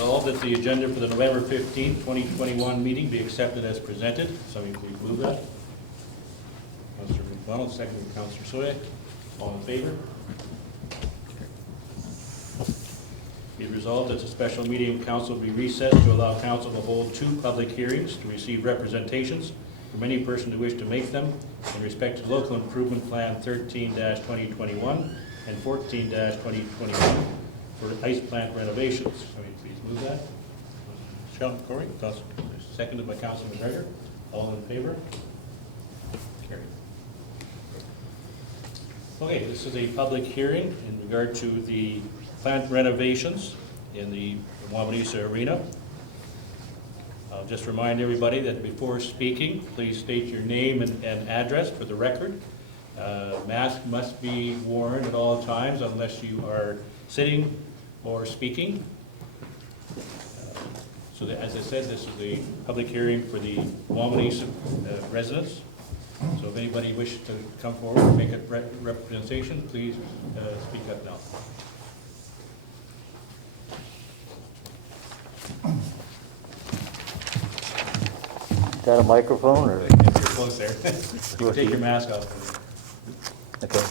Resolved that the agenda for the November 15th, 2021 meeting be accepted as presented. Somebody please move that. Councillor McDonald, second by Councillor Soya. All in favor? Be resolved that the special meeting of council be recessed to allow council to hold 2 public hearings to receive representations from any person who wish to make them in respect to local improvement plan 13-2021 and 14-2021 for ice plant renovations. Somebody please move that. Sean Corey, seconded by Councilor McGregor. All in favor? Carried. Okay, this is a public hearing in regard to the plant renovations in the Wawanesa Arena. I'll just remind everybody that before speaking, please state your name and address for the record. Mask must be worn at all times unless you are sitting or speaking. So that, as I said, this is a public hearing for the Wawanesa residents. So if anybody wishes to come forward and make a representation, please speak up now. Is that a microphone or? If you're close there, you can take your mask off. Okay,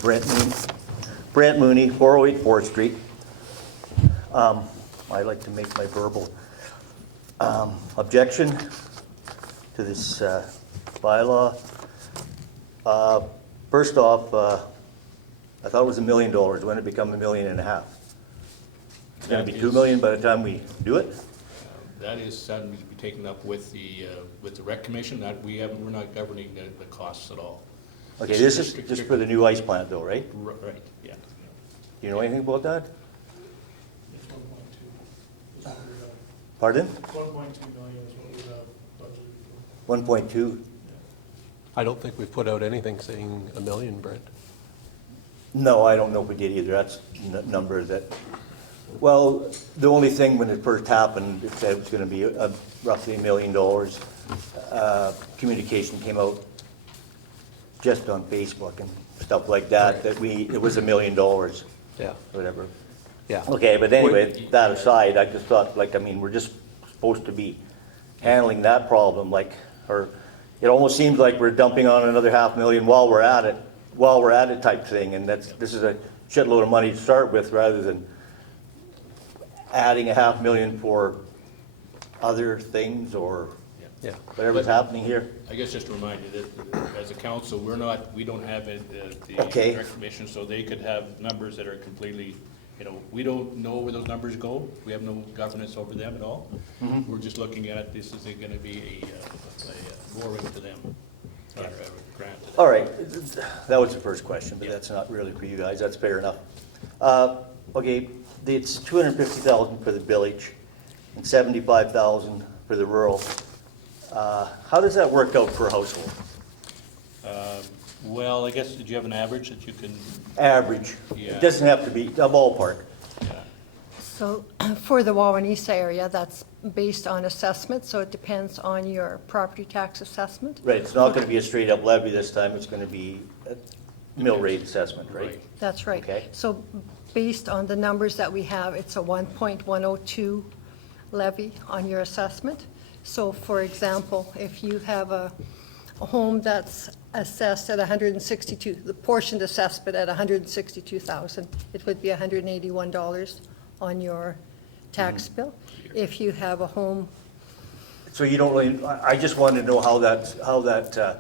Brent Mooney, 408 4th Street. I'd like to make my verbal objection to this bylaw. First off, I thought it was $1 million. When did it become $1.5 million? It's going to be $2 million by the time we do it? That is something to be taken up with the rec commission. That we're not governing the costs at all. Okay, this is just for the new ice plant though, right? Right, yeah. Do you know anything about that? It's 1.2. Pardon? 1.2 million is what we have budgeted 1.2? I don't think we've put out anything saying $1 million, Brent. No, I don't know if we did either. That's a number that, well, the only thing when it first happened, it said it was going to be roughly $1 million. Communication came out just on Facebook and stuff like that, Right. it was $1 million, Yeah. whatever. Yeah. Okay, but anyway, that aside, I just thought, like, I mean, we're just supposed to be handling that problem, like, or it almost seems like we're dumping on another $500,000 while we're at it type thing, and this is a shitload of money to start with rather than adding $500,000 for other things or Yeah. whatever's happening here. I guess just to remind you that as a council, we don't have the Okay. rec commission, so they could have numbers that are completely, we don't know where those numbers go. We have no governance over them at all. Mm-hmm. We're just looking at this is going to be a borrowing to them, or a grant to them. All right, that was the first question, but that's not really for you guys. That's fair enough. Okay, it's $250,000 for the village and $75,000 for the rural. How does that work out per household? Well, I guess, did you have an average that you can? Average. Yeah. It doesn't have to be a ballpark. So for the Wawanesa area, that's based on assessment, so it depends on your property tax assessment. Right, it's not going to be a straight up levy this time. It's going to be a mill rate assessment, right? Right. That's right. Okay. So based on the numbers that we have, it's a 1.102 levy on your assessment. So for example, if you have a home that's assessed at 162, the portioned assessment at 162,000, it would be $181 on your tax bill. If you have a home, So you don't really, I just wanted to know how that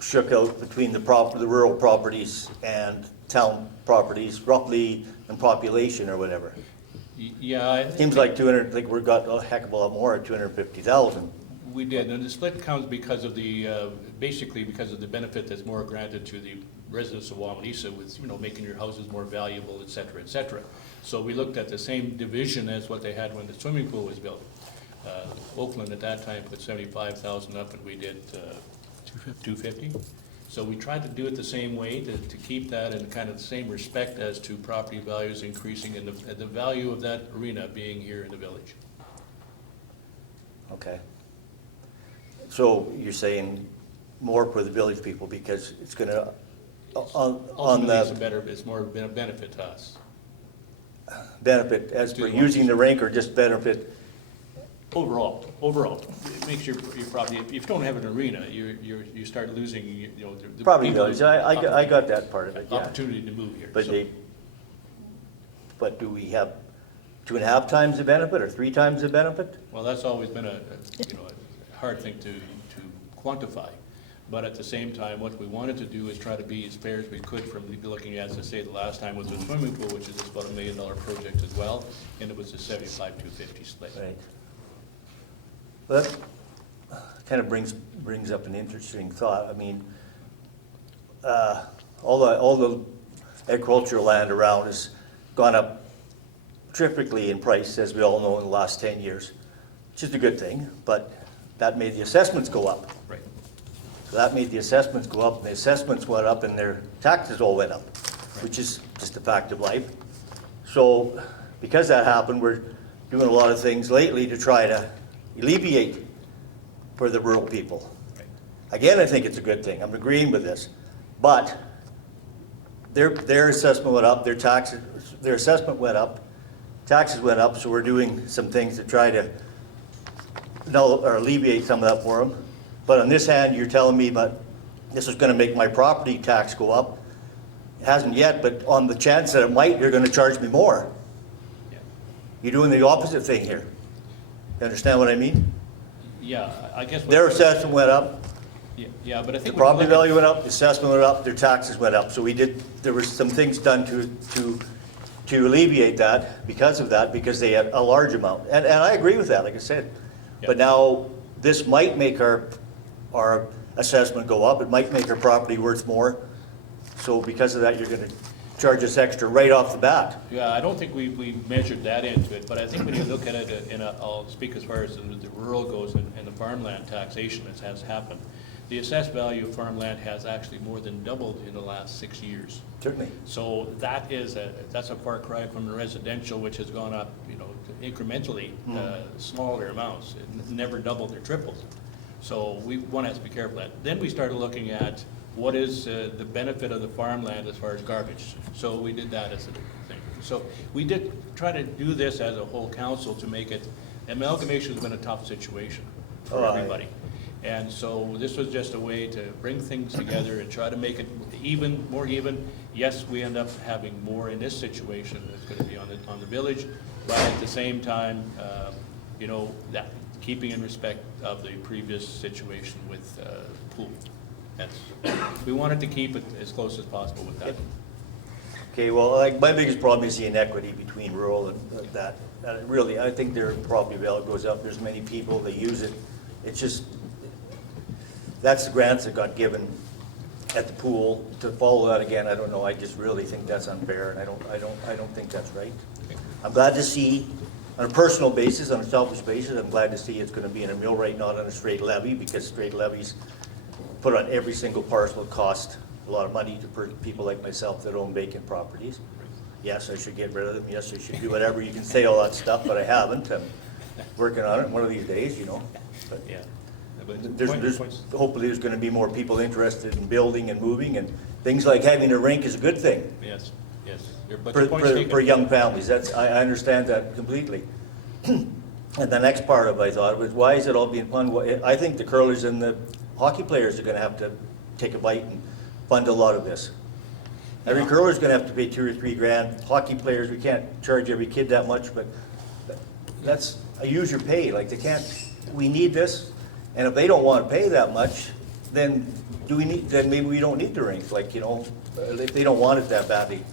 shook out between the rural properties and town properties, roughly in population or whatever. Yeah. Seems like 200, like we've got a heck of a lot more at 250,000. We did, and the split comes because of basically because of the benefit that's more granted to the residents of Wawanesa with, making your houses more valuable, et cetera, et cetera. So we looked at the same division as what they had when the swimming pool was built. Oakland at that time put 75,000 up, and we did 250. So we tried to do it the same way to keep that in kind of the same respect as to property values increasing and the value of that arena being here in the village. Okay. So you're saying more for the village people because it's going to, on Ultimately, the, it's more benefit to us. benefit as per using the rink or just benefit? Overall, it makes your property, if you don't have an arena, you start losing, you know, the. Property people- values, I got that part of it, yeah. Opportunity to move here. But So, but do we have 2.5 times the benefit or 3 times the benefit? well, that's always been a hard thing to quantify. But at the same time, what we wanted to do is try to be as fair as we could from looking at, as I say, the last time was the swimming pool, which is about $1 million project as well, and it was a 75-50 split. Right. Well, that kind of brings up an interesting thought. I mean, all the agricultural land around has gone up terrifically in price, as we all know, in the last 10 years, which is a good thing, but that made the assessments go up. Right. So that made the assessments go up, and the assessments went up, and their taxes all went up, which is just a fact of life. So because that happened, we're doing a lot of things lately to try to alleviate for the rural people. Right. Again, I think it's a good thing. I'm agreeing with this. But their assessment went up, their assessment went up, taxes went up, so we're doing some things to try to alleviate some of that for them. But on this hand, you're telling me, but this is gonna make my property tax go up. It hasn't yet, but on the chance that it might, you're gonna charge me more. Yeah. You're doing the opposite thing here. You understand what I mean? Yeah, I guess. Their assessment went up, Yeah, but I the think. property value went up, the assessment went up, their taxes went up. So there were some things done to alleviate that, because they had a large amount. And I agree with that, like I said. But now, this might make our assessment go up, it might make our property worth more. So because of that, you're gonna charge us extra right off the bat. Yeah, I don't think we measured that into it, but I think when you look at it I'll speak as far as the rural goes and the farmland taxation that has happened. The assessed value of farmland has actually more than doubled in the last 6 years. Certainly. So that's a far cry from the residential, which has gone up, incrementally, smaller amounts. It never doubled or tripled. So one has to be careful of that. Then we started looking at what is the benefit of the farmland as far as garbage. So we did that as a thing. So we did try to do this as a whole council to make it, amalgamation has been a tough situation for everybody. And so this was just a way to bring things together and try to make it more even. Yes, we end up having more in this situation that's going to be on the village, but at the same time, that keeping in respect of the previous situation with pool. We wanted to keep it as close as possible with that. Okay, well, like, my biggest problem is the inequity between rural and that. Really, I think their property value goes up, there's many people, they use it. It's just, that's the grants that got given at the pool. To follow that again, I don't know, I just really think that's unfair, and I don't think that's right. I'm glad to see, on a personal basis, on a selfish basis, I'm glad to see it's gonna be in a mill rate, not on a straight levy, because straight levies put on every single parcel cost a lot of money to people like myself that own vacant properties. Yes, I should get rid of them, yes, I should do whatever, you can say all that stuff, but I haven't. I'm working on it one of these days, But Yeah. But hopefully there's gonna be more people interested in building and moving, and things like having a rink is a good thing Yes. But your point's taken. for young families. I understand that completely. And the next part of it, I thought, was why is it all being funded? I think the curlers and the hockey players are gonna have to take a bite and fund a lot of this. Every curler's gonna have to pay $2 or $3 grand. Hockey players, we can't charge every kid that much, but that's a user pay. Like, we need this, and if they don't wanna pay that much, then maybe we don't need the rink. Like, if they don't want it that badly,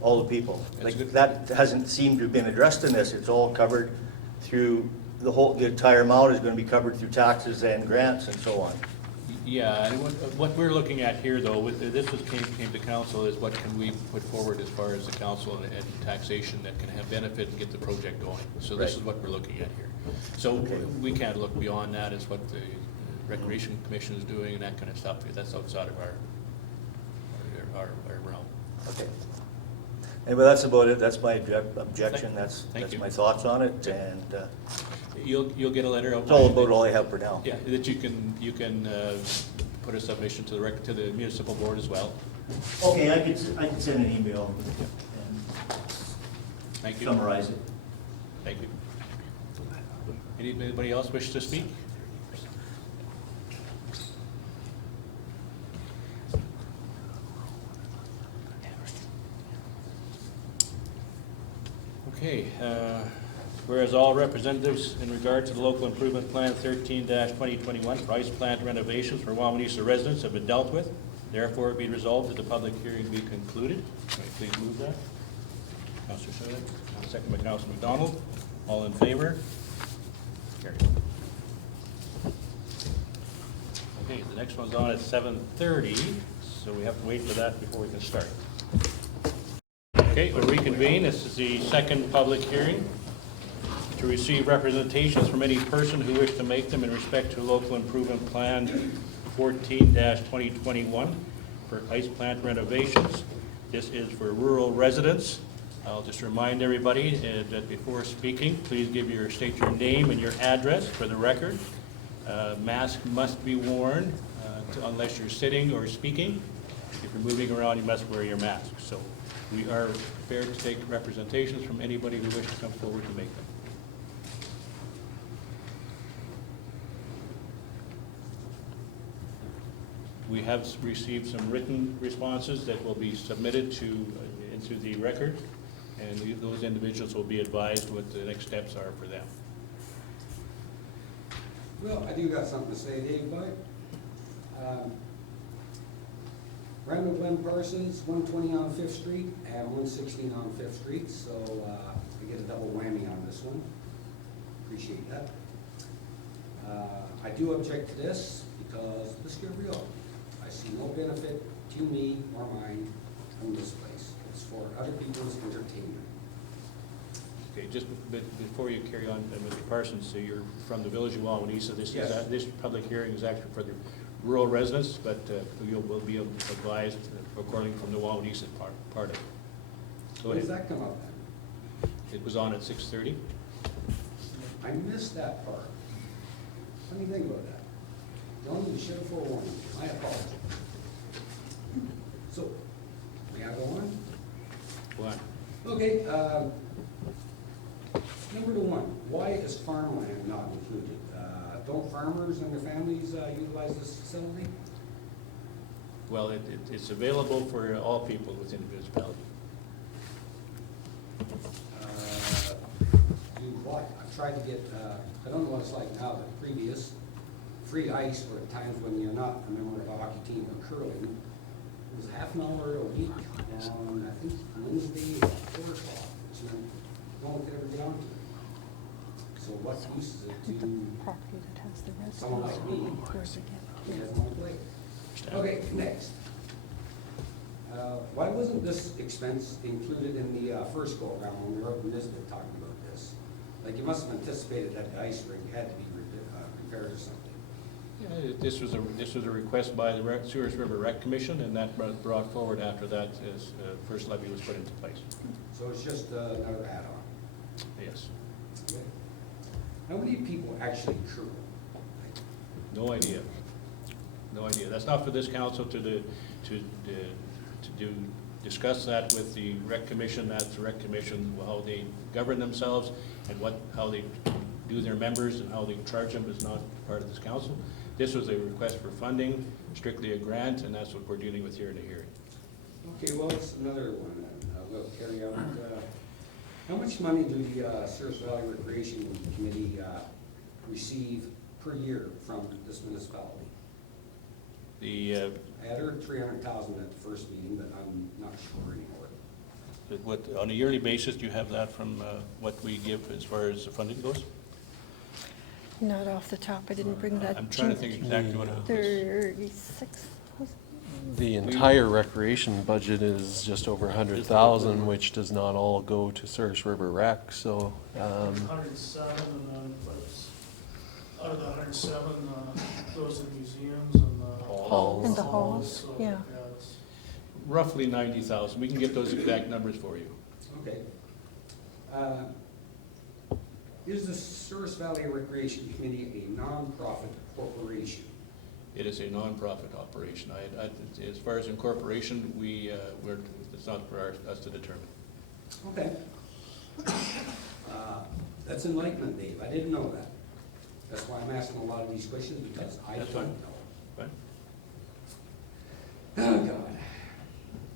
all the people. Like, that hasn't seemed to have been addressed in this. It's all covered through the entire amount is gonna be covered through taxes and grants and so on. Yeah, and what we're looking at here, though, came to council, is what can we put forward as far as the council and taxation that can have benefit and get the project going. So this is what we're looking at here. So we can't look beyond that as what the Recreation Commission is doing and that kind of stuff. That's outside of our realm. Okay. Anyway, that's about it. That's my objection. That's Thank you. my thoughts on it, and You'll get a letter out. it's all about all I have for now. Yeah, that you can put a submission to the municipal board as well. Okay, I can send an email. Thank you. summarize it. Thank you. Anybody else wish to speak? Okay, whereas all representatives in regard to the local improvement plan 13-2021 for ice plant renovations for Wawanesa residents have been dealt with, therefore it be resolved that the public hearing be concluded. May I please move that? Councillor Shulik, second by Councillor McDonald. All in favor? Carried. Okay, the next one's on at 7:30, so we have to wait for that before we can start. Okay, we'll reconvene. This is the second public hearing to receive representations from any person who wish to make them in respect to local improvement plan 14-2021 for ice plant renovations. This is for rural residents. I'll just remind everybody that before speaking, please state your name and your address for the record. Mask must be worn unless you're sitting or speaking. If you're moving around, you must wear your mask. So we are prepared to take representations from anybody who wishes to come forward to make them. We have received some written responses that will be submitted into the record, and those individuals will be advised what the next steps are for them. Well, I do got something to say, Dave, bud. Randall Glenn Parsons, 120 on Fifth Street and 116 on Fifth Street, so I get a double whammy on this one. Appreciate that. I do object to this because, let's get real, I see no benefit to me or mine from this place. It's for other people's entertainment. Okay, just before you carry on, Mr. Parsons, so you're from the village of Wawanesa. Yes. This public hearing is actually for the rural residents, but you will be advised according from the Wawanesa part of it. Go When does ahead. that come up then? It was on at 6:30. I missed that part. What do you think about that? Don't you should have forewarned. I apologize. So, may I go on? Go on. Okay, number one, why is farmland not included? Don't farmers and their families utilize this facility? Well, it's available for all people within the municipality. Do what? I've tried to get, I don't know what it's like now, but previous, free ice for times when you're not a member of a hockey team or curling. It was half an hour a week on, I think, Wednesday at 4 o'clock, which no one could ever get on to. So what use is it to Property that has the someone like me who doesn't want to play? Okay, next. Why wasn't this expense included in the first go-around when we were up in Nisbet talking about this? Like, you must have anticipated that the ice rink had to be repaired or something. Yeah, this was a request by the Sewers River Rec Commission, and that brought forward after that as first levy was put into place. So it's just another add-on. Yes. Okay. How many people actually curl? No idea. No idea. That's not for this council to discuss that with the rec commission. That's the rec commission, how they govern themselves and how they do their members and how they charge them is not part of this council. This was a request for funding, strictly a grant, and that's what we're dealing with here in the hearing. Okay, well, it's another one then. We'll carry out. How much money do the Sears Valley Recreation Committee receive per year from this municipality? I had heard 300,000 at the first meeting, but I'm not sure anymore. On a yearly basis, do you have that from what we give as far as the funding goes? Not off the top, I didn't bring that. I'm trying to think exactly what it was. 36, was it? The entire recreation budget is just over 100,000, which does not all go to Surrey River Rec, so, 107, and then, but it's, out of the 107, goes to the museums and the Halls. And the halls, so, yeah. it's- Roughly 90,000. We can get those exact numbers for you. Okay. Is the Sears Valley Recreation Committee a nonprofit corporation? It is a nonprofit operation. As far as incorporation, it's not for us to determine. Okay. That's enlightenment, Dave. I didn't know that. That's why I'm asking a lot of these questions, because I That's don't fine. know. Fine. Oh, God.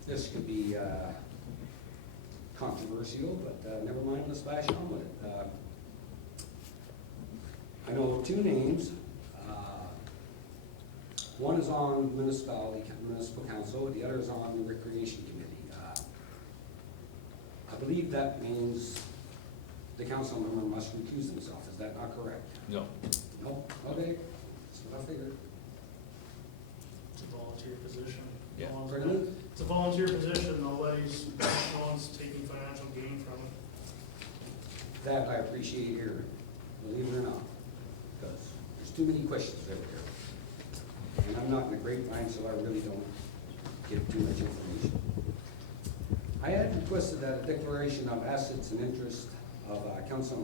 This could be controversial, but never mind, let's bash on with it. I know two names. One is on municipal council, the other is on the recreation committee. I believe that means the council member must recuse himself. Is that not correct? No. No? Okay, that's what I figured. It's a volunteer position. Yeah. No one's- Pardon? It's a volunteer position, nobody's, no one's taking financial gain from it. That I appreciate hearing, believe it or not, because there's too many questions out there. And I'm not in a great mind, so I really don't give too much information. I had requested that a declaration of assets and interest of council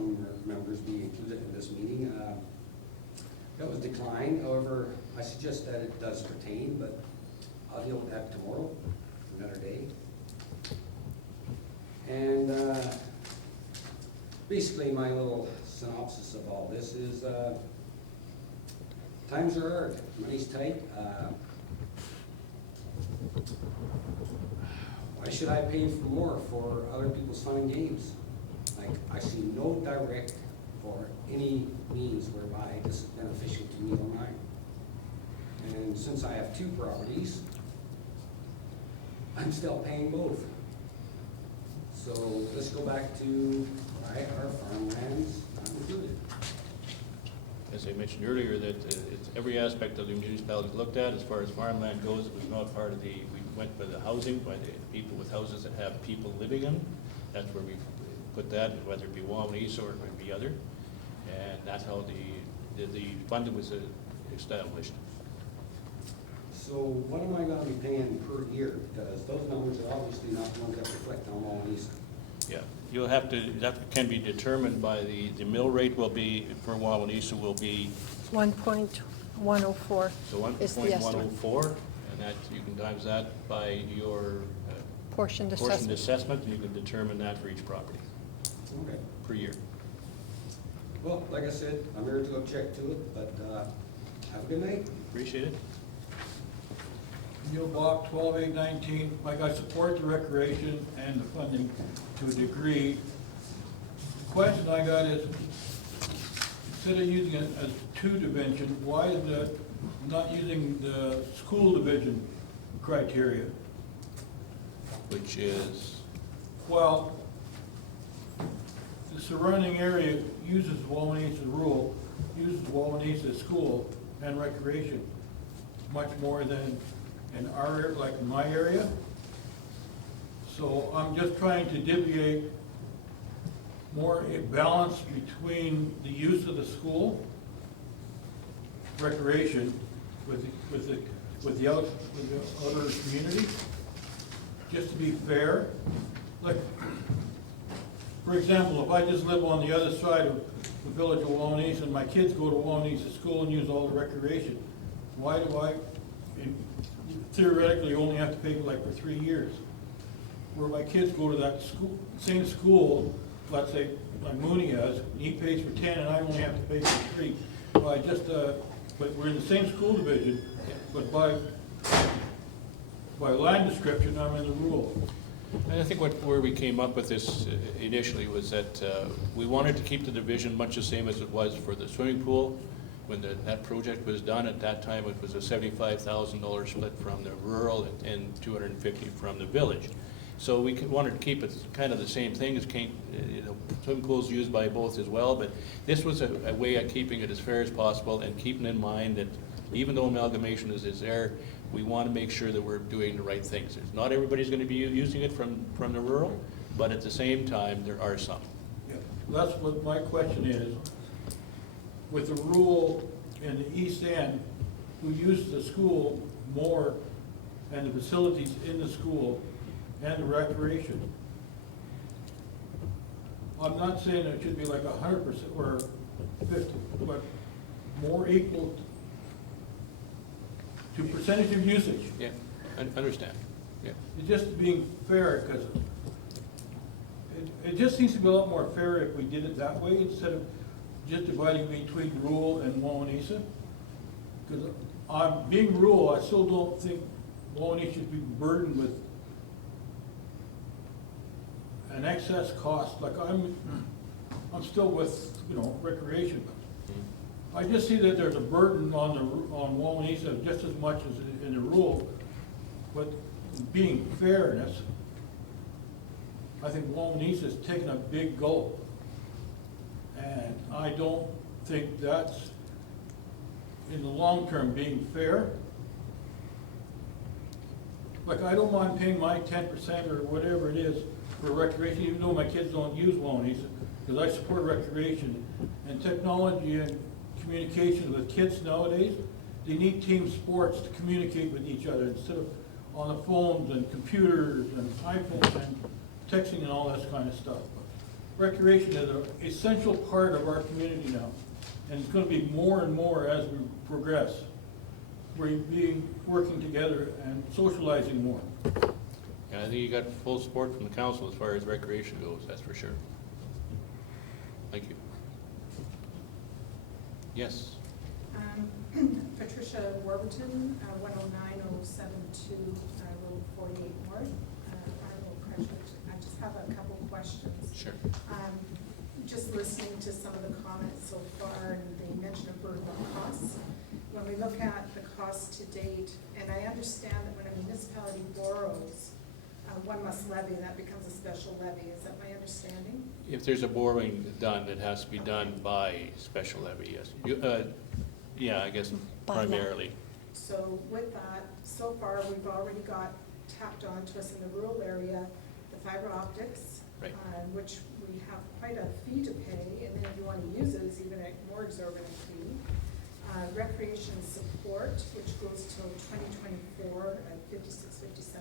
members be included in this meeting. That was declined, however, I suggest that it does pertain, but I'll deal with that tomorrow, another day. And basically, my little synopsis of all this is, times are hard, money's tight. Why should I pay for more for other people's fun and games? Like, I see no direct or any means whereby this is beneficial to me or mine. And since I have two properties, I'm still paying both. So let's go back to why our farmlands not included. As I mentioned earlier, that it's every aspect of the municipality looked at. As far as farmland goes, it was not part of the, we went by the housing, by the people with houses that have people living in. That's where we put that, whether it be Wawanesa or it be other. And that's how the funding was established. So what am I gonna be paying per year? Because those numbers are obviously not ones that reflect on Wawanesa. Yeah, you'll have to, that can be determined by the mill rate will be, for Wawanesa will be 1.104 the one is the point one oh estimate. four, and that, you can times that by your Portioned portioned assessment. assessment, and you can determine that for each property Okay. per year. Well, like I said, I'm here to object to it, but have a good night. Appreciate it. Neil Bach, 12-8-19. Like, I support the recreation and the funding to a degree. The question I got is, instead of using it as two division, why is it not using the school division criteria? Which is, Well, the surrounding area uses Wawanesa rural, uses Wawanesa school and recreation much more than in our, like in my area. So I'm just trying to deviate more a balance between the use of the school, recreation, with the other community, just to be fair. Like, for example, if I just live on the other side of the village of Wawanesa and my kids go to Wawanesa school and use all the recreation, why do I theoretically only have to pay like for 3 years? Where my kids go to that school, same school, let's say like Mooney has, and he pays for 10 and I only have to pay for 3. Well, I just, but we're in the same school division, but by land description, I'm in the rural. and I think where we came up with this initially was that we wanted to keep the division much the same as it was for the swimming pool. When that project was done, at that time, it was a $75,000 split from the rural and $250 from the village. So we wanted to keep it kind of the same thing as swimming pools used by both as well, but this was a way of keeping it as fair as possible and keeping in mind that even though amalgamation is there, we want to make sure that we're doing the right things. Not everybody's going to be using it from the rural, but at the same time, there are some. Yeah, that's what my question is. With the rural in the east end, who uses the school more and the facilities in the school and the recreation. I'm not saying it should be like 100% or 50, but more equal to percentage of usage. Yeah, I understand, yeah. It's just being fair, because it just seems to be a lot more fair if we did it that way instead of just dividing between rural and Wawanesa. Because being rural, I still don't think Wawanesa should be burdened with an excess cost. Like I'm still with, recreation. I just see that there's a burden on Wawanesa just as much as in the rural, but being fairness, I think Wawanesa's taken a big gulp. And I don't think that's, in the long term, being fair. Like, I don't mind paying my 10% or whatever it is for recreation, even though my kids don't use Wawanesa, because I support recreation. And technology and communication with kids nowadays, they need team sports to communicate with each other instead of on the phones and computers and iPhones and texting and all this kind of stuff. Recreation is an essential part of our community now, and it's going to be more and more as we progress. We're working together and socializing more. Yeah, I think you got full support from the council as far as recreation goes, that's for sure. Thank you. Yes? Patricia Warburton, 109072, Road 48 North, Honorable President. I just have a couple questions. Sure. Just listening to some of the comments so far, and they mentioned a burden of costs. When we look at the cost to date, and I understand that when a municipality borrows, one must levy, and that becomes a special levy. Is that my understanding? If there's a borrowing done, it has to be done by special levy, yes. Yeah, I guess By law. primarily. So with that, so far, we've already got tapped on to us in the rural area, the fiber optics, Right. Which we have quite a fee to pay, and then if you want to use it, it's even a more exorbitant fee. Recreation support, which goes till 2024 at 56.57.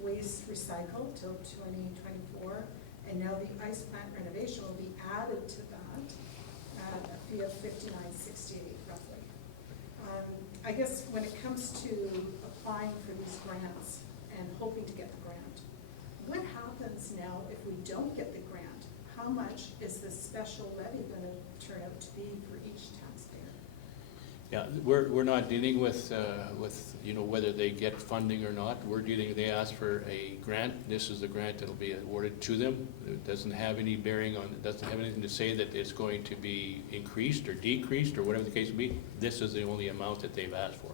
Waste recycle till 2024, and now the ice plant renovation will be added to that at a fee of 59.68 roughly. I guess when it comes to applying for these grants and hoping to get the grant, what happens now if we don't get the grant? How much is this special levy going to turn out to be for each taxpayer? Yeah, we're not dealing with whether they get funding or not. We're dealing, they ask for a grant. This is the grant that'll be awarded to them. It doesn't have any bearing on, it doesn't have anything to say that it's going to be increased or decreased or whatever the case may be. This is the only amount that they've asked for.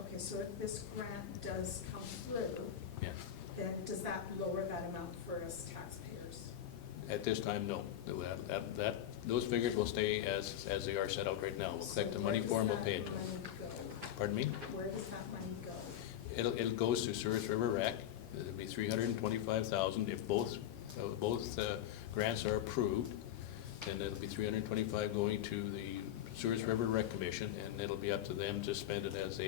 Okay, so if this grant does come through, Yeah. then does that lower that amount for us taxpayers? At this time, no. Those figures will stay as they are set out right now. We'll collect the money for them, we'll pay it to them. Pardon me? Where does that money go? It goes to Souris River Rec. It'll be $325,000 if both grants are approved. Then it'll be $325,000 going to the Souris River Rec Commission, and it'll be up to them to spend it as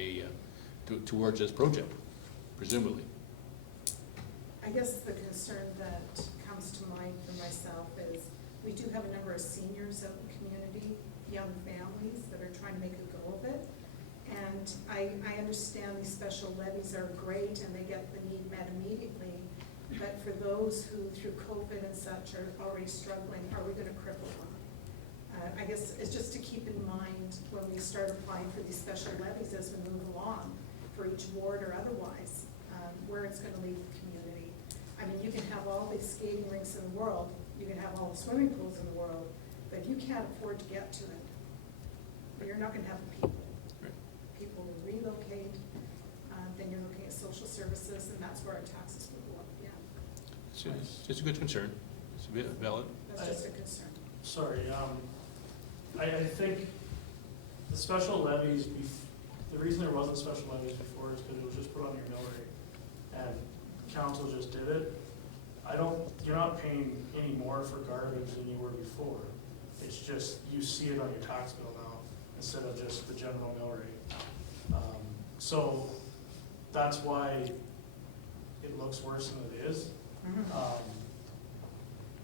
towards this project, presumably. I guess the concern that comes to mind for myself is we do have a number of seniors out in the community, young families that are trying to make a go of it. And I understand these special levies are great and they get the need met immediately. But for those who through COVID and such are already struggling, are we going to cripple them? I guess it's just to keep in mind when we start applying for these special levies as we move along for each ward or otherwise, where it's going to leave the community. I mean, you can have all these skating rinks in the world, you can have all the swimming pools in the world, but if you can't afford to get to it, you're not going to have the people. Right. People will relocate, then you're looking at social services, and that's where our taxes will go up, yeah. It's a good concern. It's a bit valid. That's just a concern. Sorry, I think the special levies, the reason there wasn't special levies before is because it was just put on your mill rate, and council just did it. You're not paying any more for garbage than you were before. It's just, you see it on your tax bill now, instead of just the general mill rate. So that's why it looks worse than it is.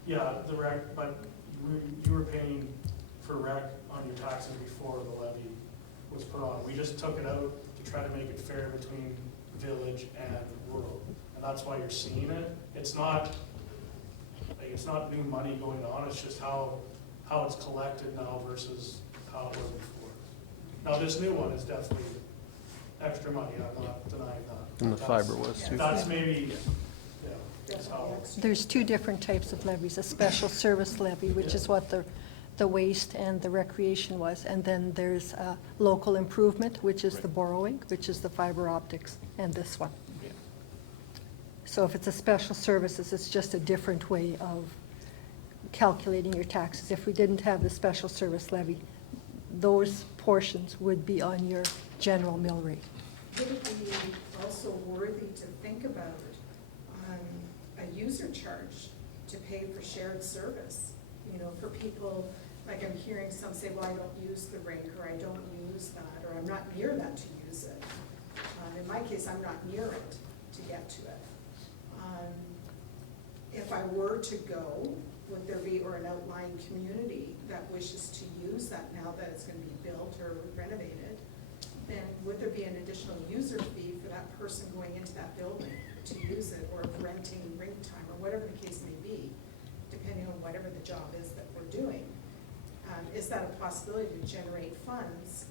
Yeah, the rec, but you were paying for rec on your taxes before the levy was put on. We just took it out to try to make it fair between village and rural. And that's why you're seeing it. It's not It's not new money going on, it's just how it's collected now versus how it was before. Now, this new one is definitely extra money, I'm not denying that. And the fiber was too. That's maybe, yeah, that's how. Definitely extra. There's two different types of levies, a special service levy, which is what the waste and the recreation was, and then there's local improvement, which is the borrowing, which is the fiber optics, and this one. Yeah. So if it's a special services, it's just a different way of calculating your taxes. If we didn't have the special service levy, those portions would be on your general mill rate. Would it be also worthy to think about a user charge to pay for shared service? You know, for people, like I'm hearing some say, well, I don't use the rink, or I don't use that, or I'm not near that to use it. In my case, I'm not near it to get to it. If I were to go, would there be, or an outlying community that wishes to use that now that it's gonna be built or renovated, then would there be an additional user fee for that person going into that building to use it, or renting rink time, or whatever the case may be, depending on whatever the job is that we're doing? Is that a possibility to generate funds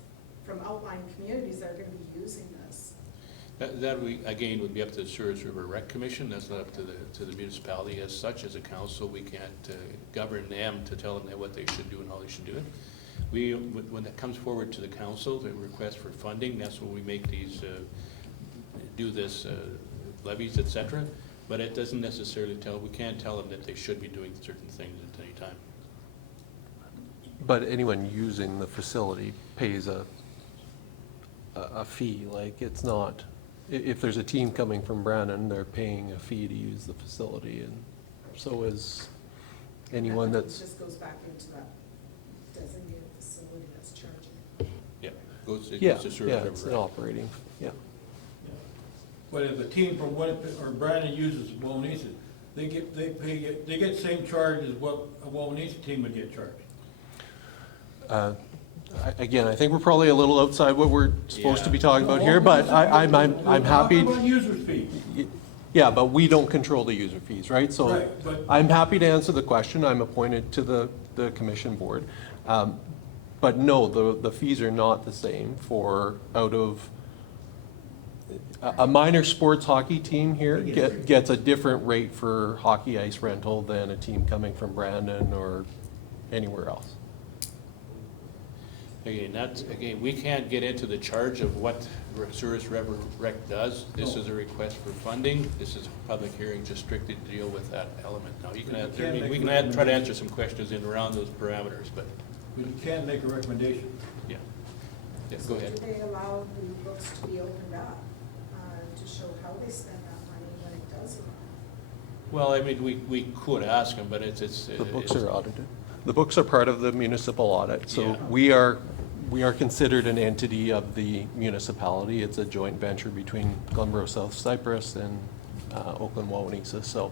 from outlying communities that are gonna be using this? That we, again, would be up to the Souris River Rec Commission. That's not up to the municipality as such. As a council, we can't govern them to tell them what they should do and how they should do it. When it comes forward to the council, the request for funding, that's when we make these, do this levies, et cetera. But it doesn't necessarily we can't tell them that they should be doing certain things at any time. But anyone using the facility pays a fee, like it's not, if there's a team coming from Brandon, they're paying a fee to use the facility, and so is anyone That that's, just goes back into that designated facility that's charging. Yeah, it yeah, goes to Souris yeah, River it's an Rec. operating, yeah. But if a team from Winnipeg or Brandon uses Wawanesa, they get the same charge as what a Wawanesa team would get charged. Again, I think we're probably a little outside what we're supposed to be talking about here, but I'm We're happy. talking about user's fee. Yeah, but we don't control the user fees, right? So Right, but- I'm happy to answer the question. I'm appointed to the commission board. But no, the fees are not the same for out of, a minor sports hockey team here gets a different rate for hockey ice rental than a team coming from Brandon or anywhere else. Again, we can't get into the charge of what Souris River Rec does. This is a request for funding. This is a public hearing just strictly to deal with that element. Now, you can But add, you can we make can try to answer some questions in around those parameters, but, But you can make a recommendation. yeah. Yeah, go ahead. So do they allow the books to be opened up to show how they spend that money when it does arrive? Well, I mean, we could ask them, but it's. The books are audited. The books are part of the municipal audit, so Yeah. we are considered an entity of the municipality. It's a joint venture between Glenboro South Cyprus and Oakland-Wawanesa, so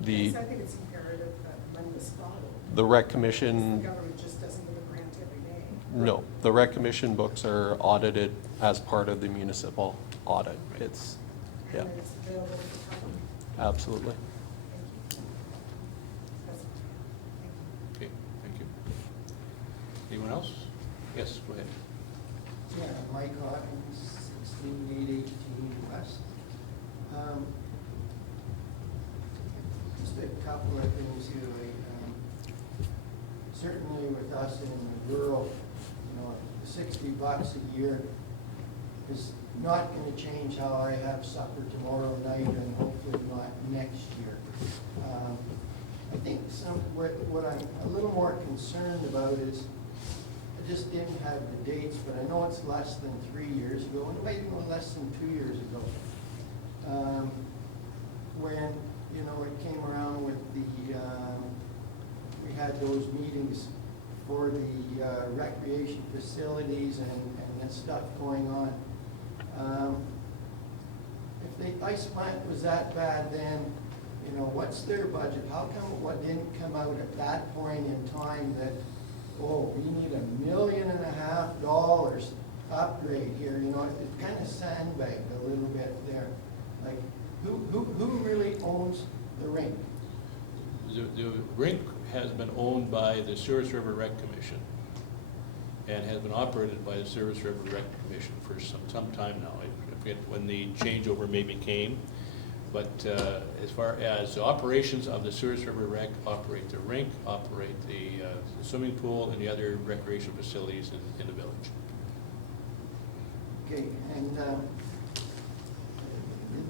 the Yes, I think it's imperative that money is followed. the rec The commission, government just doesn't give a grant every day. no, the rec commission books are audited as part of the municipal audit. It's, yeah, And it's available to the public. absolutely. Thank you. That's fine. Thank you. Okay, thank you. Anyone else? Yes, go ahead. Yeah, Mike Hawkins, 16-818 West. Just a couple of things here, like, certainly with us in the rural, $60 a year is not gonna change how I have supper tomorrow night and hopefully not next year. I think what I'm a little more concerned about is, I just didn't have the dates, but I know it's less than 3 years ago, and it might be less than 2 years ago. When, it came around with we had those meetings for the recreation facilities and the stuff going on. If the ice plant was that bad then, what's their budget? How come what didn't come out at that point in time that, oh, we need $1.5 million upgrade here, it kind of sandbagged a little bit there. Like, who really owns the rink? the rink has been owned by the Souris River Rec Commission and has been operated by the Souris River Rec Commission for some time now. I forget when the changeover maybe came, but as far as the operations of the Souris River Rec, operate the rink, operate the swimming pool, and the other recreation facilities in the village. Okay, and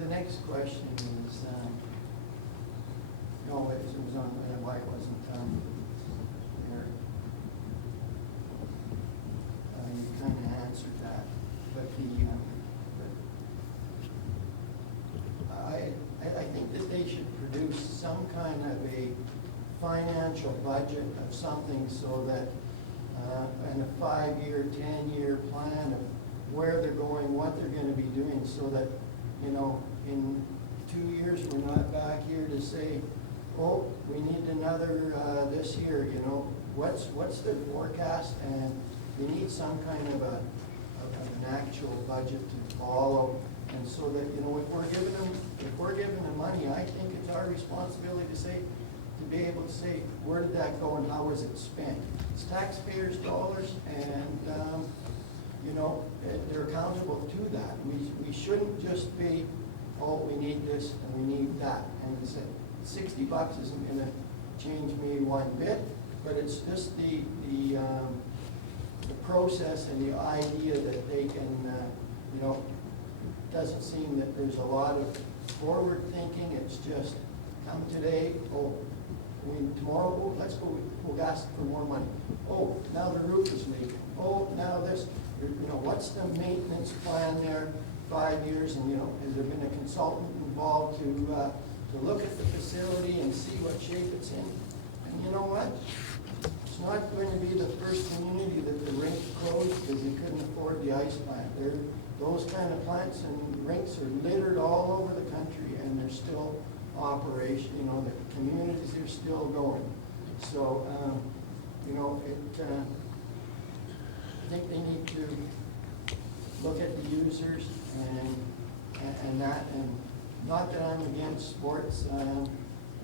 the next question is, no, it was on, why it wasn't there. You kind of answered that, but I think that they should produce some kind of a financial budget of something so that, and a 5-year, 10-year plan of where they're going, what they're gonna be doing, so that, you know, in 2 years, we're not back here to say, oh, we need another, this year, you know, what's the forecast? And we need some kind of an actual budget to follow, and so that, you know, if we're giving them money, I think it's our responsibility to be able to say, where did that go and how was it spent? It's taxpayers' dollars, and, you know, they're accountable to that. We shouldn't just be, oh, we need this and we need that. And it's $60 isn't gonna change me one bit, but it's just the process and the idea that they can, you know, it doesn't seem that there's a lot of forward thinking. It's just come today, oh, tomorrow, oh, let's go, we'll ask for more money. Oh, now the roof is leaking. Oh, now this. You know, what's the maintenance plan there, 5 years, and, you know, has there been a consultant involved to look at the facility and see what shape it's in? And you know what? It's not going to be the first community that the rink closed because they couldn't afford the ice plant. Those kind of plants and rinks are littered all over the country, and they're still operation, you know, the communities are still going. So, you know, I think they need to look at the users and that, and not that I'm against sports. I've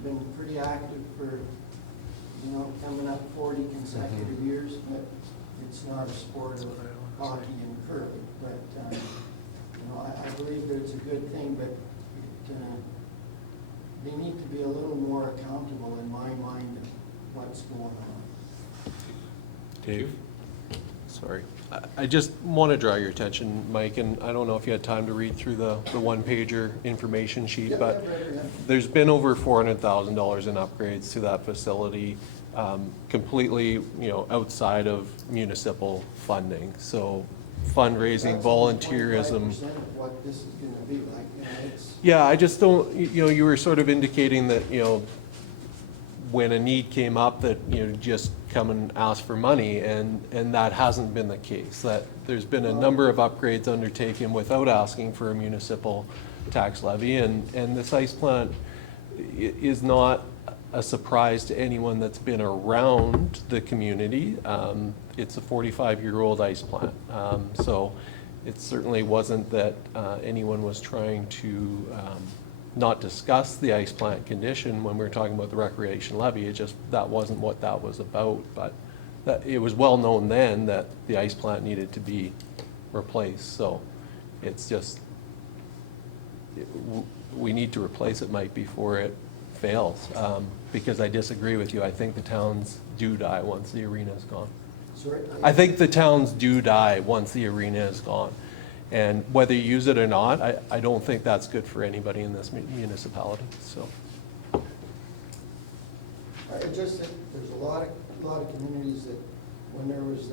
been pretty active for, you know, coming up 40 consecutive years, but it's not a sport of hockey and curling. But, you know, I believe that it's a good thing, but they need to be a little more accountable in my mind of what's going on. Dave? Sorry. I just want to draw your attention, Mike, and I don't know if you had time to read through the one-pager information sheet, Yeah, but yeah. there's been over $400,000 in upgrades to that facility, completely, you know, outside of municipal funding. So fundraising, That's only volunteerism. 25% of what this is gonna be like, you know, it's. Yeah, I just don't, you know, you were sort of indicating that, you know, when a need came up that, you know, just come and ask for money, and that hasn't been the case. That there's been a number of upgrades undertaken without asking for a municipal tax levy, and this ice plant is not a surprise to anyone that's been around the community. It's a 45-year-old ice plant, so it certainly wasn't that anyone was trying to not discuss the ice plant condition when we were talking about the recreation levy. It just, that wasn't what that was about. But that, it was well known then that the ice plant needed to be replaced. So it's just, we need to replace it, Mike, before it fails. Because I disagree with you. I think the towns do die once the arena is gone. Sorry? I think the towns do die once the arena is gone. And whether you use it or not, I don't think that's good for anybody in this municipality, so. I just think there's a lot of communities that, when there was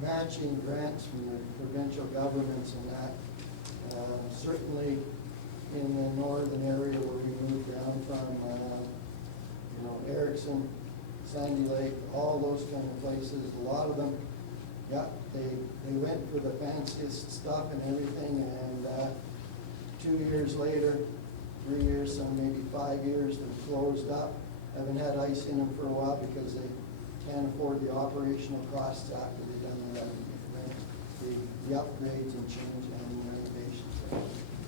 matching grants from the provincial governments and that, certainly in the northern area where we moved down from, you know, Erickson, Sandy Lake, all those kind of places, a lot of them, yeah, they went for the fanciest stuff and everything, and 2 years later, 3 years, some maybe 5 years, they're closed up. Haven't had ice in them for a while because they can't afford the operational costs after they've done the upgrades and change and renovations.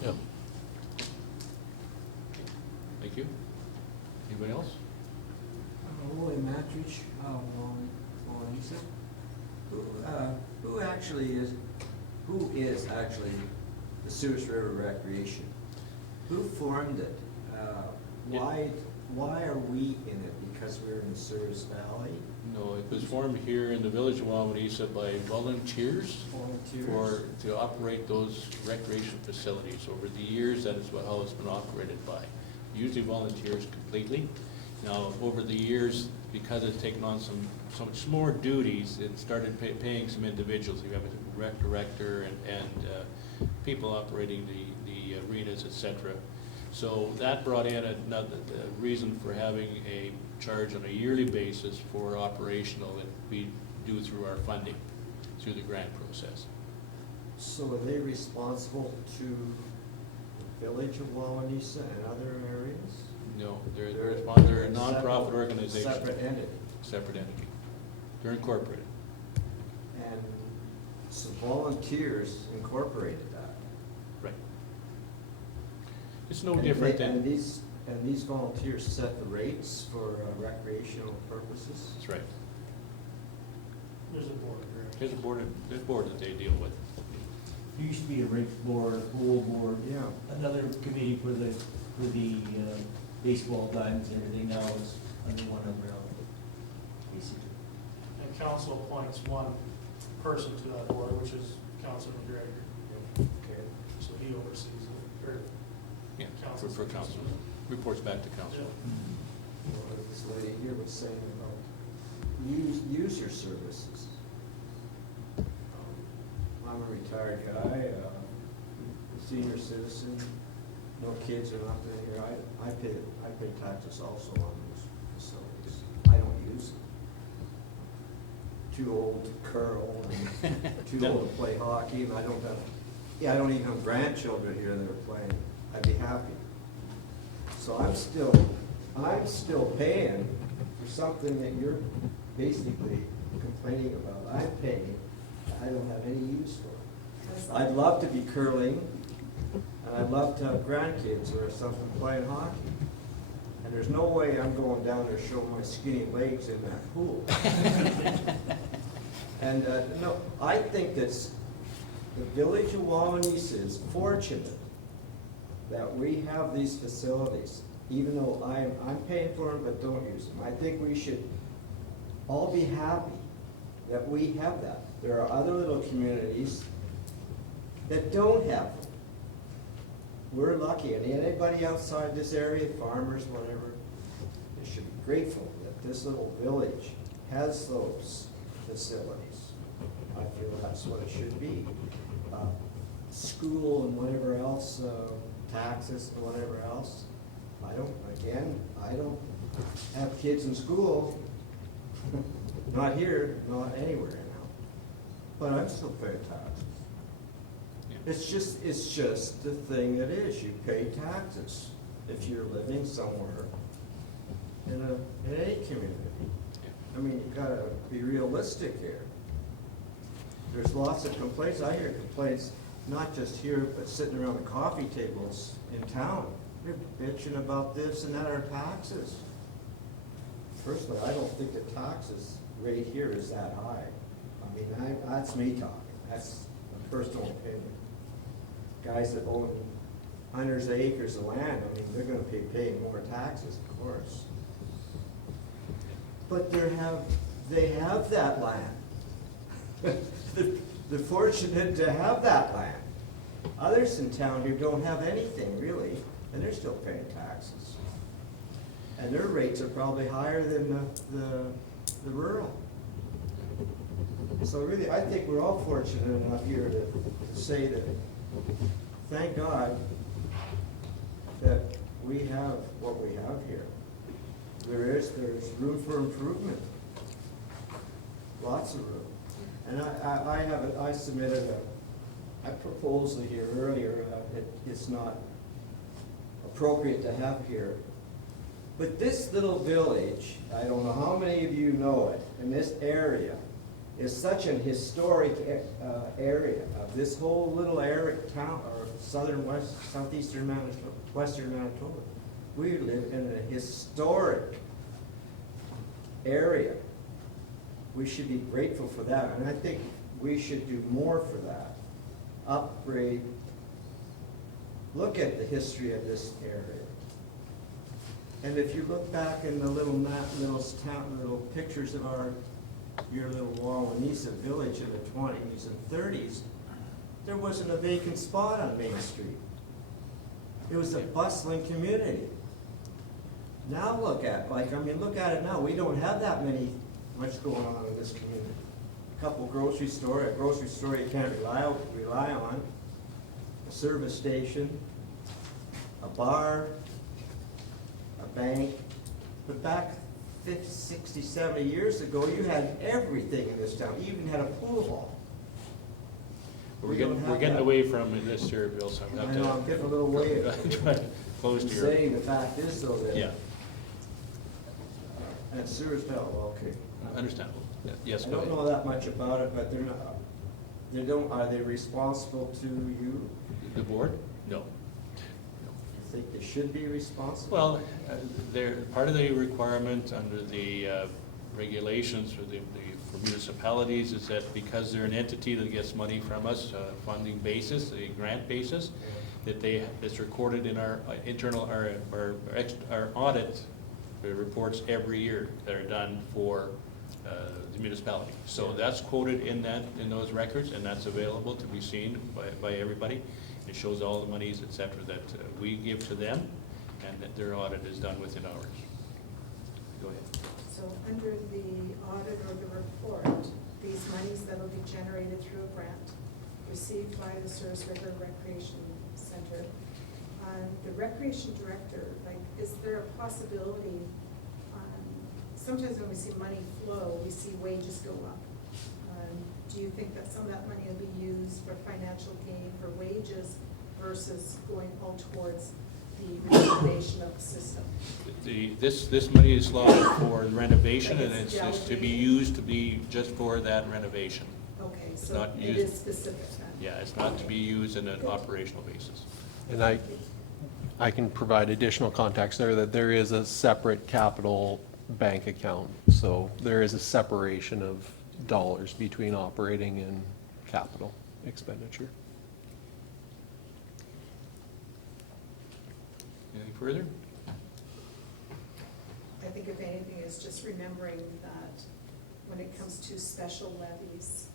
Yeah. Thank you. Anybody else? Refuge, Wawanesa. Who is actually the Sewers River Recreation? Who formed it? Why are we in it? Because we're in the Sewers Valley? No, it was formed here in the village of Wawanesa by volunteers to operate those recreation facilities. Over the years, that is how it's been operated by. Usually volunteers completely. Now, over the years, because it's taken on so much more duties, it started paying some individuals. You have a rec director and people operating the arenas, et cetera. So that brought in another reason for having a charge on a yearly basis for operational that we do through our funding, through the grant process. So are they responsible to the village of Wawanesa and other areas? No, they're a nonprofit organization. Separate entity. Separate entity. They're incorporated. And so volunteers incorporated that. Right. It's no different And than, these volunteers set the rates for recreational purposes? that's right. There's a board, right? There's a board that they deal with. There used to be a rink board, a pool board, Yeah. another committee for the baseball diamonds and everything. Now it's under one umbrella, basically. And council appoints one person to that board, which is Councilman McGregor. Okay. So he oversees it, or Yeah, Council. for council. Reports back to council. Well, this lady here was saying about user services. I'm a retired guy, senior citizen, no kids or nothing here. I pay taxes also on those facilities. I don't use them. Too old to curl and too old to play hockey, and I don't even have grandchildren here that are playing. I'd be happy. So I'm still paying for something that you're basically complaining about. I'm paying, I don't have any use for it. I'd love to be curling, and I'd love to have grandkids or something playing hockey. And there's no way I'm going down there showing my skinny legs in that pool. And no, I think that's, the village of Wawanesa is fortunate that we have these facilities, even though I'm paying for them but don't use them. I think we should all be happy that we have that. There are other little communities that don't have them. We're lucky, and anybody outside this area, farmers, whatever, they should be grateful that this little village has those facilities. I feel that's what it should be. School and whatever else, taxes and whatever else. I don't have kids in school, not here, not anywhere now, but I'm still paying taxes. Yeah. It's just the thing it is, you pay taxes if you're living somewhere in any community. I mean, you gotta be realistic here. There's lots of complaints, I hear complaints, not just here, but sitting around the coffee tables in town. They're bitching about this and that, our taxes. Personally, I don't think the taxes rate here is that high. I mean, that's me talking, that's a personal opinion. Guys that own hundreds of acres of land, I mean, they're gonna be paying more taxes, of course. But they have that land. They're fortunate to have that land. Others in town here don't have anything really, and they're still paying taxes. And their rates are probably higher than the rural. So really, I think we're all fortunate enough here to say that, thank God that we have what we have here. There's room for improvement. Lots of room. And I submitted a proposal here earlier, it's not appropriate to have here. But this little village, I don't know how many of you know it, in this area, is such an historic area of this whole little area, town, or southeastern Manitoba, western Manitoba. We live in a historic area. We should be grateful for that, and I think we should do more for that. Upgrade, look at the history of this area. And if you look back in the little map, little pictures of your little Wawanesa village in the 20s and 30s, there wasn't a vacant spot on Main Street. It was a bustling community. Now look at, look at it now. We don't have that much going on in this community. A grocery store you can't rely on, a service station, a bar, a bank. But back 50, 60, 70 years ago, you had everything in this town. You even had a pool hall. We're getting away from this here, Bill, so I'm I not. know, I'm getting a little way. Close I'm to your. saying the fact is though that. Yeah, And sewers, no, okay. understandable. Yeah, yes, I go don't ahead. know that much about it, but are they responsible to you? The board? No. You think they should be responsible? Well, they're, part of the requirement under the regulations for for municipalities is that because they're an entity that gets money from us, funding basis, a grant basis, that it's recorded in our internal, our audit reports every year that are done for the municipality. So that's quoted in those records, and that's available to be seen by everybody. It shows all the monies, et cetera, that we give to them, and that their audit is done within ours. Go ahead. So under the audit or the report, these monies that will be generated through a grant received by the Service River Recreation Center, the recreation director, is there a possibility, sometimes when we see money flow, we see wages go up. Do you think that some of that money will be used for financial gain for wages versus going all towards the renovation of the system? This money is slotted for renovation, and It's it's to be delegated. used to be just for that renovation. Okay, It's so not it used- is specific then? Yeah, it's not to be used in an operational basis. And I can provide additional context there, that there is a separate capital bank account. So there is a separation of dollars between operating and capital expenditure. Anything further? I think if anything, is just remembering that when it comes to special levies,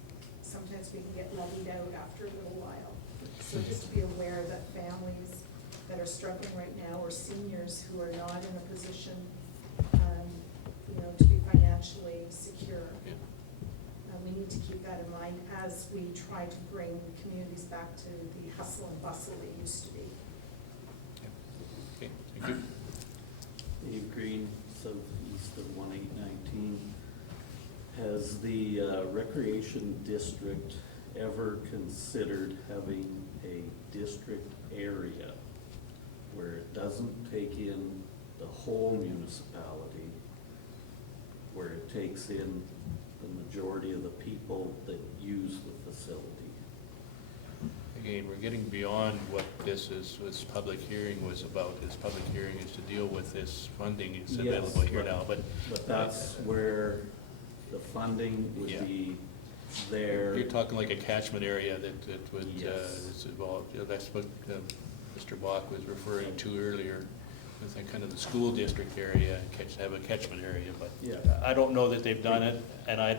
sometimes we can get levied out after a little while. So just to be aware that families that are struggling right now, or seniors who are not in a position, to be financially secure. Yeah. We need to keep that in mind as we try to bring communities back to the hustle and bustle they used to be. Okay, thank you. Dave Green, southeast of 1819. Has the recreation district ever considered having a district area where it doesn't take in the whole municipality, where it takes in the majority of the people that use the facility? Again, we're getting beyond what this public hearing was about. This public hearing is to deal with this funding. It's available here now, but. But that's where the funding would Yeah. be there. You're talking like a catchment area that would, Yes. that's involved. That's what Mr. Bach was referring to earlier, with that kind of the school district area, have a catchment area, but Yeah. I don't know that they've done it, and I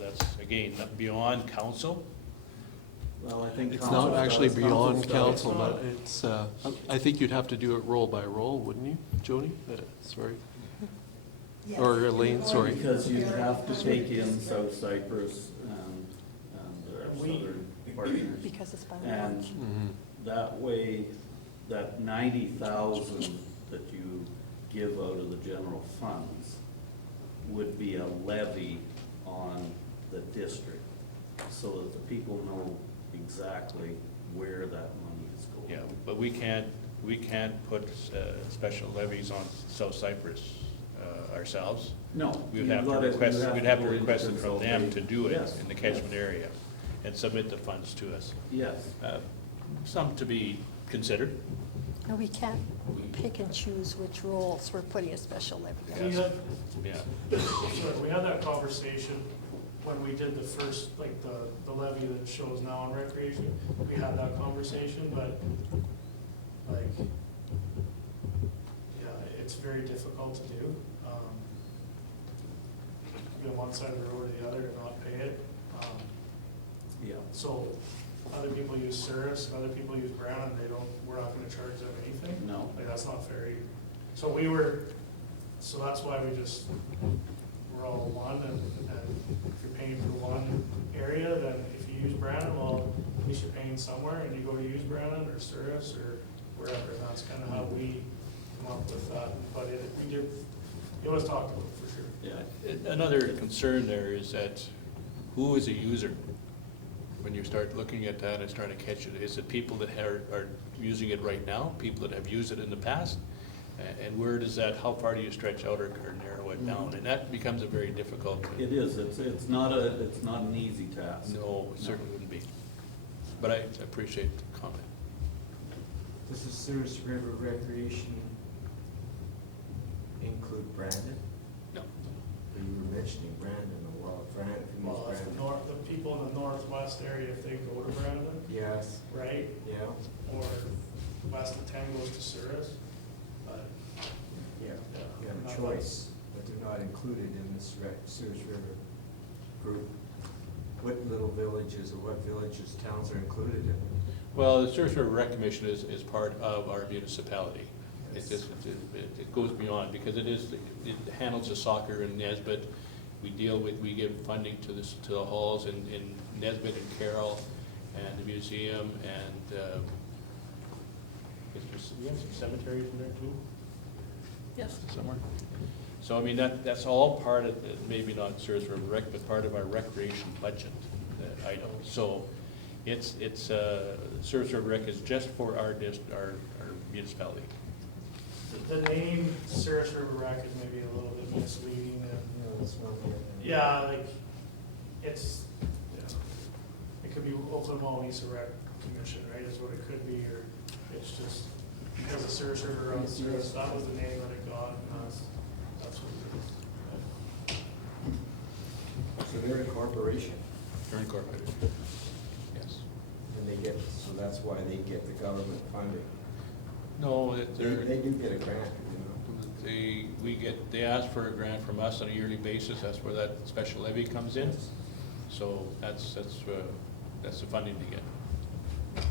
that's, again, beyond council. Well, I think It's council not actually does, beyond council's done council, but it's, I think you'd have to do it roll by roll, wouldn't you, Joni? Sorry. Yes. Or Elaine, it. sorry. Because you have to take in South Cyprus and our southern partners. Because it's by And law. that way, that 90,000 that you give out of the general funds would be a levy on the district, so that the people know exactly where that money is going. Yeah, but we can't put special levies on South Cyprus ourselves. No. We'd have to let it- request, you we'd have to go into request it from them to consultation. do it Yes, in the catchment area and submit the funds to us. Yes. Some to be considered. No, we can't pick and choose which roles we're putting a special levy We on. have Yeah. So we had that conversation when we did the first, like, the levy that shows now on recreation. We had that conversation, but, like, yeah, it's very difficult to do. Be on one side of the road or the other and not pay it. Yeah. So other people use Cirrus, and other people use Brown, and we're not gonna charge them anything? No. Like, that's not fair. So so that's why we're all one, and if you're paying for one area, then if you use Brandon, well, at least you're paying somewhere, and you go to use Brandon or Cirrus or wherever, and that's kind of how we come up with that. But it was talked about for sure. Yeah, another concern there is that who is a user? When you start looking at that and starting to catch it, is it people that are using it right now, people that have used it in the past? And where does that, how far do you stretch out or narrow it down? And that becomes a very difficult. It is, it's not an easy task. No, it certainly wouldn't be. But I appreciate the comment. Does the Cirrus River Recreation include Brandon? No. You were mentioning Brandon a while, Brandon, if you use Well, if Brandon. the people in the northwest area, if they go to Brandon, Yes, right, yeah, or west of 10 goes to Cirrus, but, yeah, yeah. you have a not choice, but they're not included in this Cirrus River group. What little villages or what villages, towns are included in it? Well, the Cirrus River Rec Commission is part of our municipality. It just, it goes beyond, because it handles the soccer in Nesbit. We give funding to the halls in Nesbit and Carroll, and the museum, and, we have some cemeteries in there too? Yes. Somewhere. So, I mean, that's all part of, maybe not Cirrus River Rec, but part of our recreation budget item. So, it's Cirrus River Rec is just for our municipality. The name Cirrus River Rec is maybe a little bit misleading, and, No, it's not there. yeah, like, it could be Oakland-Wawanesa Rec Commission, right, is what it could be, or it's just, because the Cirrus River runs Cirrus, that was the name that it got, and that's what it is. So they're a corporation, They're incorporated. Yes. and so that's why they get the government funding. No, They do get a grant, you know. they ask for a grant from us on a yearly basis. That's where that special levy comes in. So that's the funding to get. The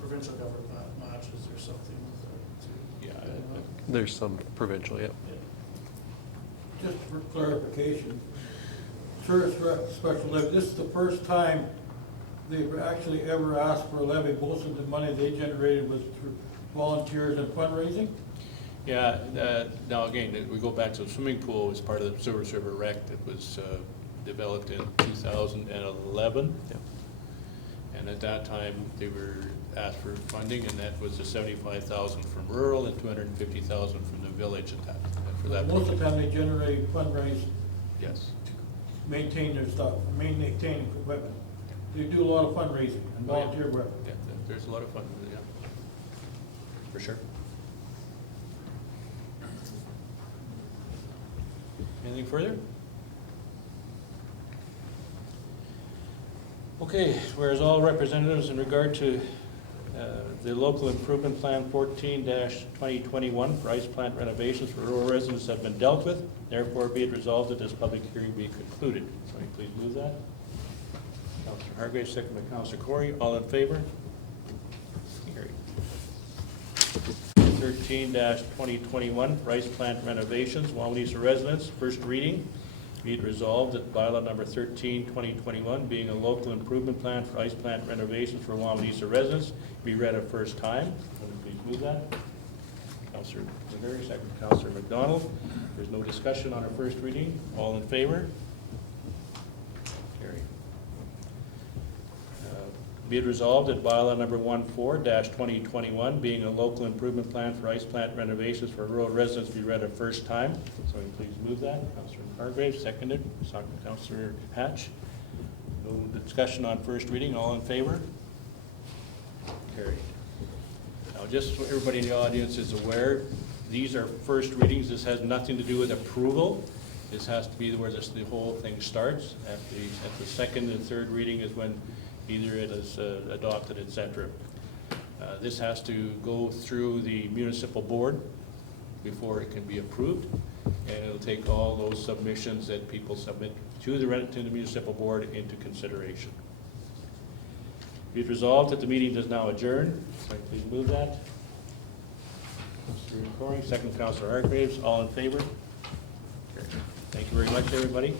provincial government matches or something with that, too. Yeah. There's some provincial, yep. Yeah. Just for clarification, Cirrus Rec special levy, this is the first time they've actually ever asked for a levy. Most of the money they generated was through volunteers and fundraising? Yeah, now again, we go back to the swimming pool as part of the Cirrus River Rec that was developed in 2011. Yep. And at that time, they were asked for funding, and that was the 75,000 from rural and 250,000 from the village at that, for that. Most of the time they generate fundraise Yes. to maintain their stuff, maintain equipment. They do a lot of fundraising and volunteer work. Yeah, there's a lot of fun, yeah, for sure. Anything further? Okay, whereas all representatives in regard to the local improvement plan 14-2021 for ice plant renovations for rural residents have been dealt with, therefore be it resolved that this public hearing be concluded. Somebody please move that. Councillor Hargrave, second by Councillor Corey. All in favor? Carried. 13-2021 for ice plant renovations, Wawanesa residents, first reading. Be it resolved that bylaw number 13-2021, being a local improvement plan for ice plant renovations for Wawanesa residents, be read a first time. Please move that. Councillor McGurry, second Councillor McDonald. There's no discussion on our first reading. All in favor? Carried. Be it resolved that bylaw number 14-2021, being a local improvement plan for ice plant renovations for rural residents, be read a first time. So please move that. Councillor Hargrave, seconded. Councillor Hatch. No discussion on first reading. All in favor? Carried. Now, just so everybody in the audience is aware, these are first readings. This has nothing to do with approval. This has to be where the whole thing starts. At the second and third reading is when either it is adopted, et cetera. This has to go through the municipal board before it can be approved. And it'll take all those submissions that people submit to the municipal board into consideration. Be it resolved that the meeting does now adjourn. Can I please move that? Councilor Coring, second Councilor Hargraves, all in favor? Thank you very much, everybody.